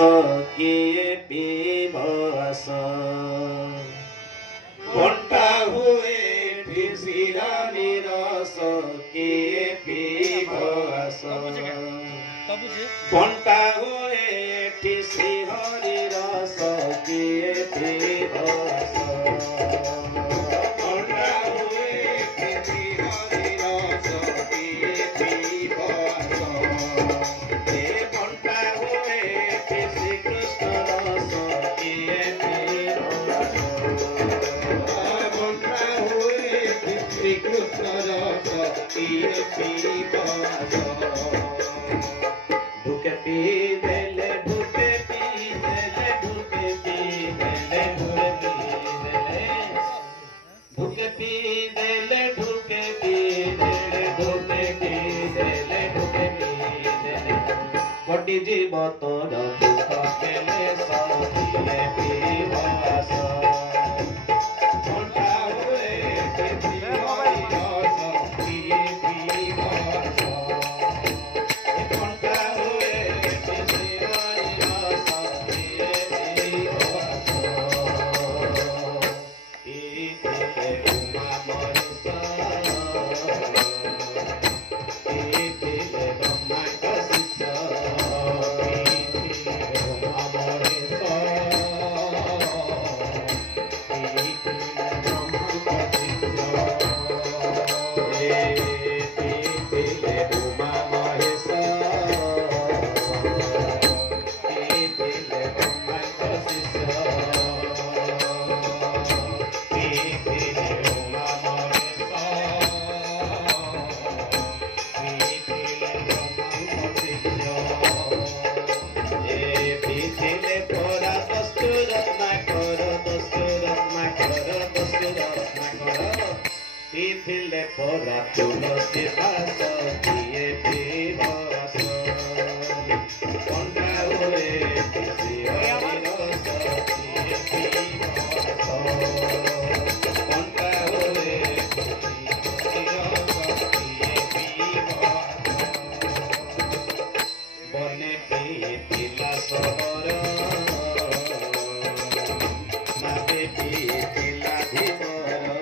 କିଏ ପିଇବ ଆସ। ବଣ୍ଟା ହୁଏ ଶିରାନି ରସ କିଏ ପିଇବ ଆସ। ବଣ୍ଟା ହୁଏ ଏଠି ଶ୍ରୀହରି ରସ କିଏ ପିଇବ ଆସ। ବଣ୍ଟା ହୁଏ ଏଠି ଶ୍ରୀହରି ରସ କିଏ ପିଇବ ଆସ। ଏ ବଣ୍ଟା ହୁଏ ଏଠି ଶ୍ରୀକୃଷ୍ଣ ରସ କିଏ ପିଇବ ଆସ। ବଣ୍ଟା ହୁଏ ଏଠି ଶ୍ରୀକୃଷ୍ଣ ରସ କିଏ ପିଇବ ଆସ। ढुके पी देले ढुके पी देले ढुके पी देले ढुके पी देले ढुके पी देले ढुके पी देले ढुके पी देले कोटि जीव तोर दुख केले सहिए पीब आस। बण्टा हुए हरि रस किए पीब आस। Pithile pora tulasi basa kiye pibo aso. Banda hue kisi hari rasa kiye pibo aso. Banda hue kisi hari rasa kiye pibo aso. Bone pitila sohora mate pitila dhivara.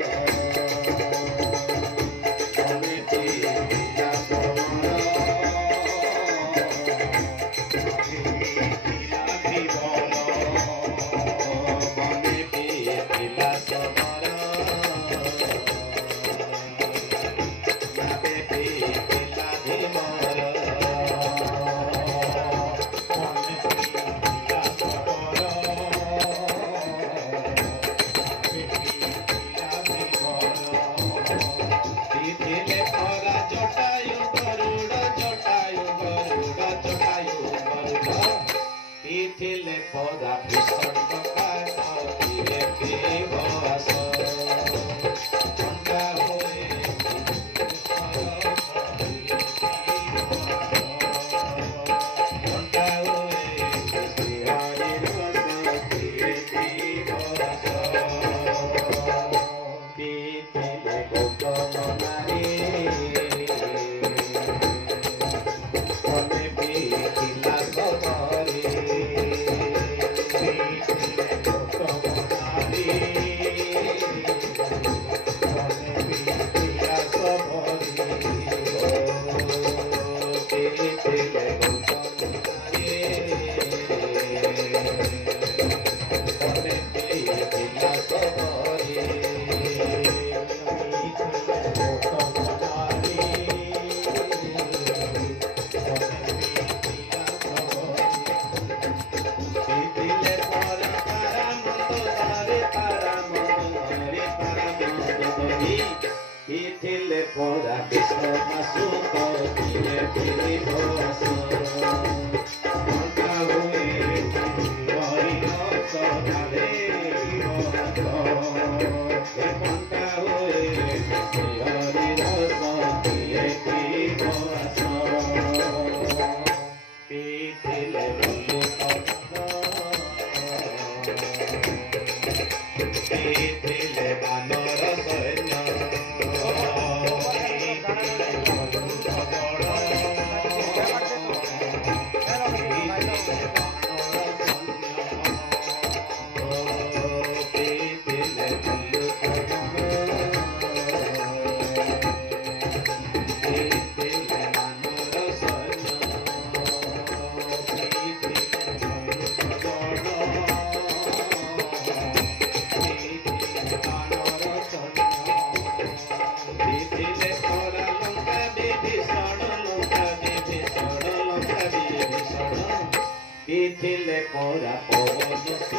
মিথিলে পরা পবন সুত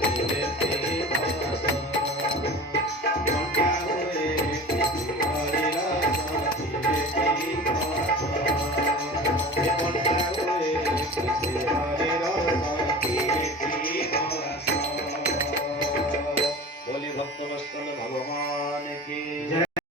দিলে ভাষণ